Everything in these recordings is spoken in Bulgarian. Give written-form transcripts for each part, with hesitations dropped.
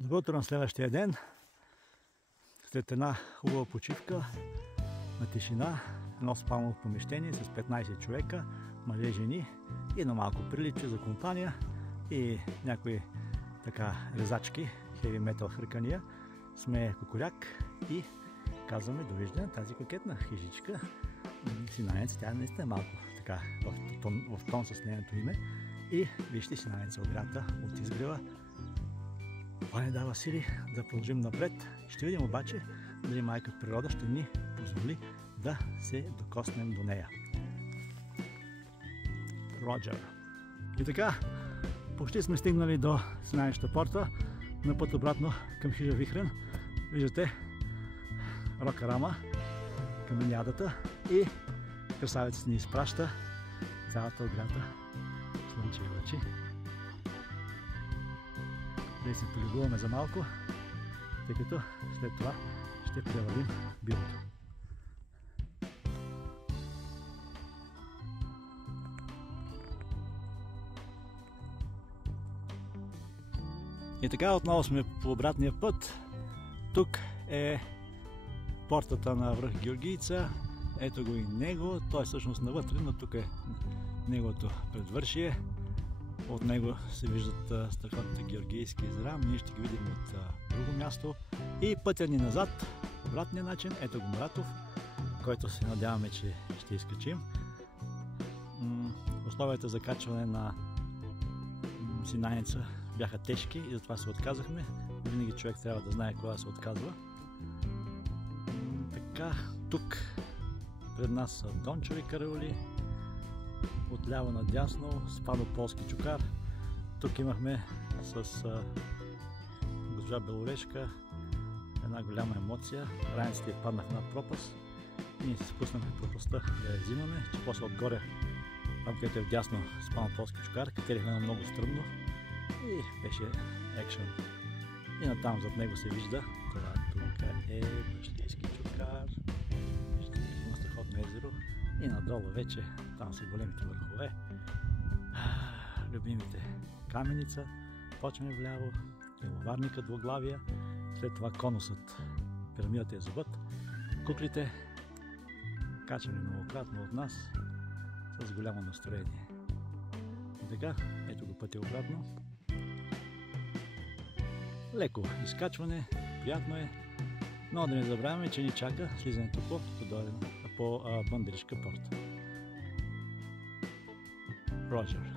Добро утро на следващия ден. След една хубава почивка на тишина, едно спално помещение с 15 човека, мъже, жени и едно малко приличие за компания и някои така резачки, хеви метал хъркания, сме кукуряк и казваме довиждане на тази кокетна хижичка. Синанец, тя наистина е малко така в тон с нейното име. И вижте Синанеца огрята от изгрева. Това ни дава сили да продължим напред. Ще видим обаче дали майка природа ще ни позволи да се докоснем до нея. Роджер. И така, почти сме стигнали до Синанечната порта, на път обратно към хижа Вихрен. Виждате Рока Рама, каменядата и красавицата ни изпраща цялата огрята слънчеви лъчи. Да се полюбуваме за малко, тъй като след това ще превалим билото. И така отново сме по обратния път. Тук е портата на връх Георгийца. Ето го и него. Той е всъщност навътре, но тук е неговото предвършие. От него се виждат страхотните георгийски езера. Ние ще ги видим от друго място. И пътя ни назад, обратния начин. Ето го Маратов, който се надяваме, че ще изкачим. Условията за качване на Синанеца бяха тежки и затова се отказахме. Винаги човек трябва да знае кога се отказва. Така, тук пред нас са Дончеви караоли. Отляво надясно Спадополски чукар. Тук имахме с госпожа Белорешка една голяма емоция. Раниците паднаха в една пропаст. Ние се спуснахме в пропастта да я взимаме, че после отгоре, там където е вдясно Спадополски чукар, катерихме едно много стръмно и беше екшън. И натам зад него се вижда, това тук е Башлийски чукар. Виждате, има страхотно езеро. И надолу вече, там са големите върхове. Любимите Каменица. Почваме вляво, Ловарника, Двуглавия. След това конусът, пирамидата е зубът. Куклите, качваме многократно от нас с голямо настроение. И така, ето го пътя обратно. Леко изкачване, приятно е. Но да не забравяме, че ни чака слизането по Бъндаришка порта. Роджер.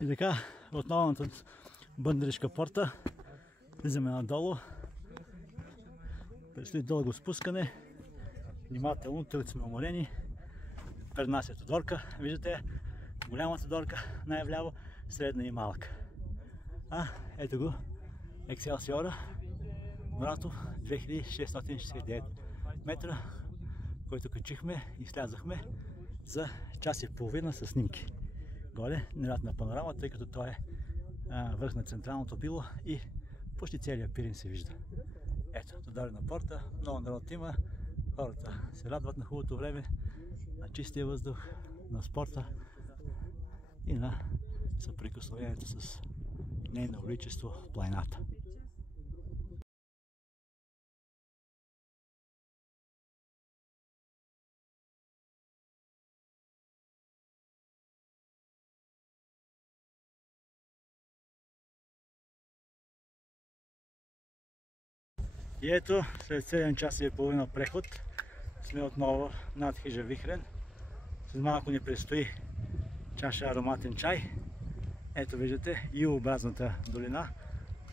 И така, отново на Бъндришка порта, влизаме надолу. Предстои дълго спускане. Внимателно, тук сме уморени. Пред нас е Тодорка, виждате, голямата Тодорка най-вляво, средна и малка. Ето го, Екселсиора, Муратов, 2669 метра, който качихме и слязахме за час и половина с снимки. Горе, невероятна панорама, тъй като той е върх на централното било и почти целият Пирин се вижда. Ето, Тодорина порта, много народ има, хората се радват на хубавото време, на чистия въздух, на спорта и на съприкосновението с нейно величество планината. И ето, след 7 часа и половина преход, сме отново над хижа Вихрен. След малко ни предстои чаша ароматен чай. Ето виждате U-образната долина.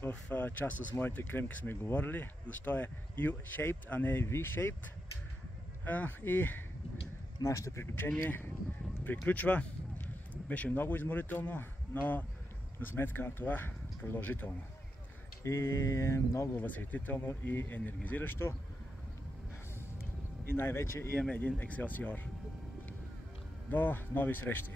В част с моите кремки сме говорили, защо е U-shaped, а не V-shaped. И нашето приключение приключва. Беше много изморително, но на сметка на това продължително. И много възхитително и енергизиращо. И най-вече имаме един Екселсиор. До нови срещи!